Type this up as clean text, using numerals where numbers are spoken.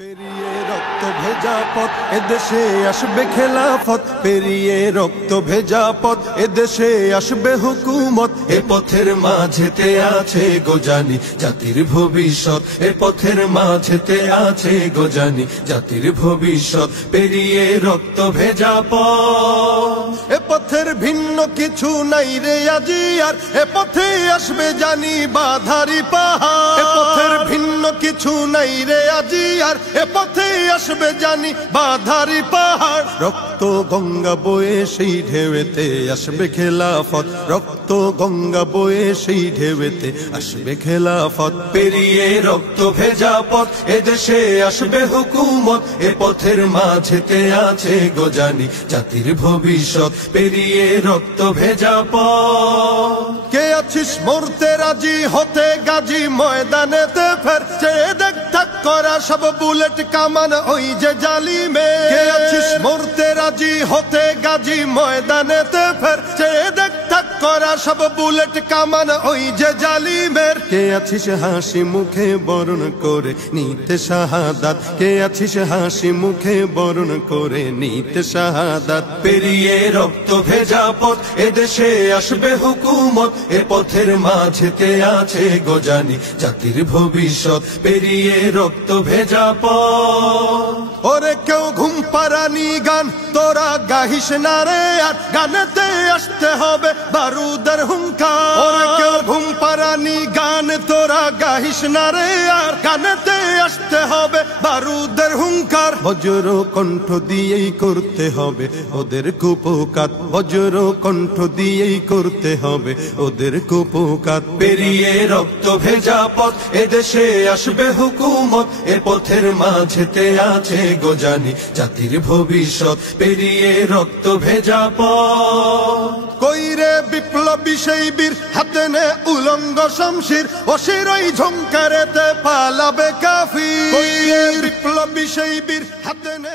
পেরিয়ে রক্ত ভেজা পথ এদেশে আসবে খেলাফত, পেরিয়ে রক্ত ভেজা পথ এদেশে আসবে হুকুমত। এ পথের মাঝেতে আছে গোজানি জাতির ভবিষ্যৎ, এ পথের মাঝেতে আছে গোজানি জাতির ভবিষ্যৎ। পেরিয়ে রক্ত ভেজা পথ, এ পথের ভিন্ন কিছু নাই রে আজি আর, এ পথে আসবে জানি বাধারি পাহাড়। এ পথের ভিন্ন কিছু নাই রে আজি আর, এ পথে আসবে জানি বাধারি পাহাড়। রক্ত গঙ্গা বয়ে সেই ঢেউতে আসবে খেলাফত, রক্ত গঙ্গা বয়ে সেই ঢেউতে আসবে খেলাফত। পেরিয়ে রক্ত ভেজা পথ এদেশে আসবে হুকুমত, এ পথের মাঝেতে আছে গোজানি জাতির ভবিষ্যৎ। পেরিয়ে রক্ত ভেজা পথ, কে আছিস মরতে রাজি হতে গাজী ময়দানেতে ফের, চেয়ে দেখ থাক করা সব বুলেট কামান ওই যে জালিমে। কে আছিস মরতে রাজি হতে গাজী ময়দানেতে ফের, চেয়ে দেখ থাক করা সব বুলেট কামান ওই যে জালিমের। কে আছিস হাসি মুখে বরণ করে নিতে শাহাদাত, কে আছিস হাসি মুখে বরণ করে নিতে শাহাদাত। পেরিয়ে রক্ত ভেজা পথ এদেশে আসবে হুকুমত, এ পথের মাঝেতে আছে গোজানি জাতির ভবিষ্যৎ। পেরিয়ে রক্ত ভেজা পথ, ওরে কেউ ঘুম পাড়ানি গান তোরা গাহিস না রে আর, গানেতে আসতে হবে বারুদের হুঙ্কার। ওরে কেউ ঘুম পাড়ানি গান তোরা গাহিস না রে আর, গানেতে আসতে হবে বারুদের হুঙ্কার। বজ্র কণ্ঠ দিয়েই করতে হবে ওদের কুপকাত, বজ্র কণ্ঠ দিয়েই করতে হবে ওদের কুপকাত। পেরিয়ে রক্ত ভেজা পথ এদেশে আসবে হুকুমত, এ পথের মাঝেতে আছে গোজানি জাতির ভবিষ্যৎ। পেরিয়ে রক্ত ভেজা পথ, কইরে বিপ্লবী সেই বীর হাতে নে উলঙ্গ শমশির, অশিরই ঝংকারেতে পালাবে কাফির। কইরে বিপ্লবী সেই বীর হাতে নে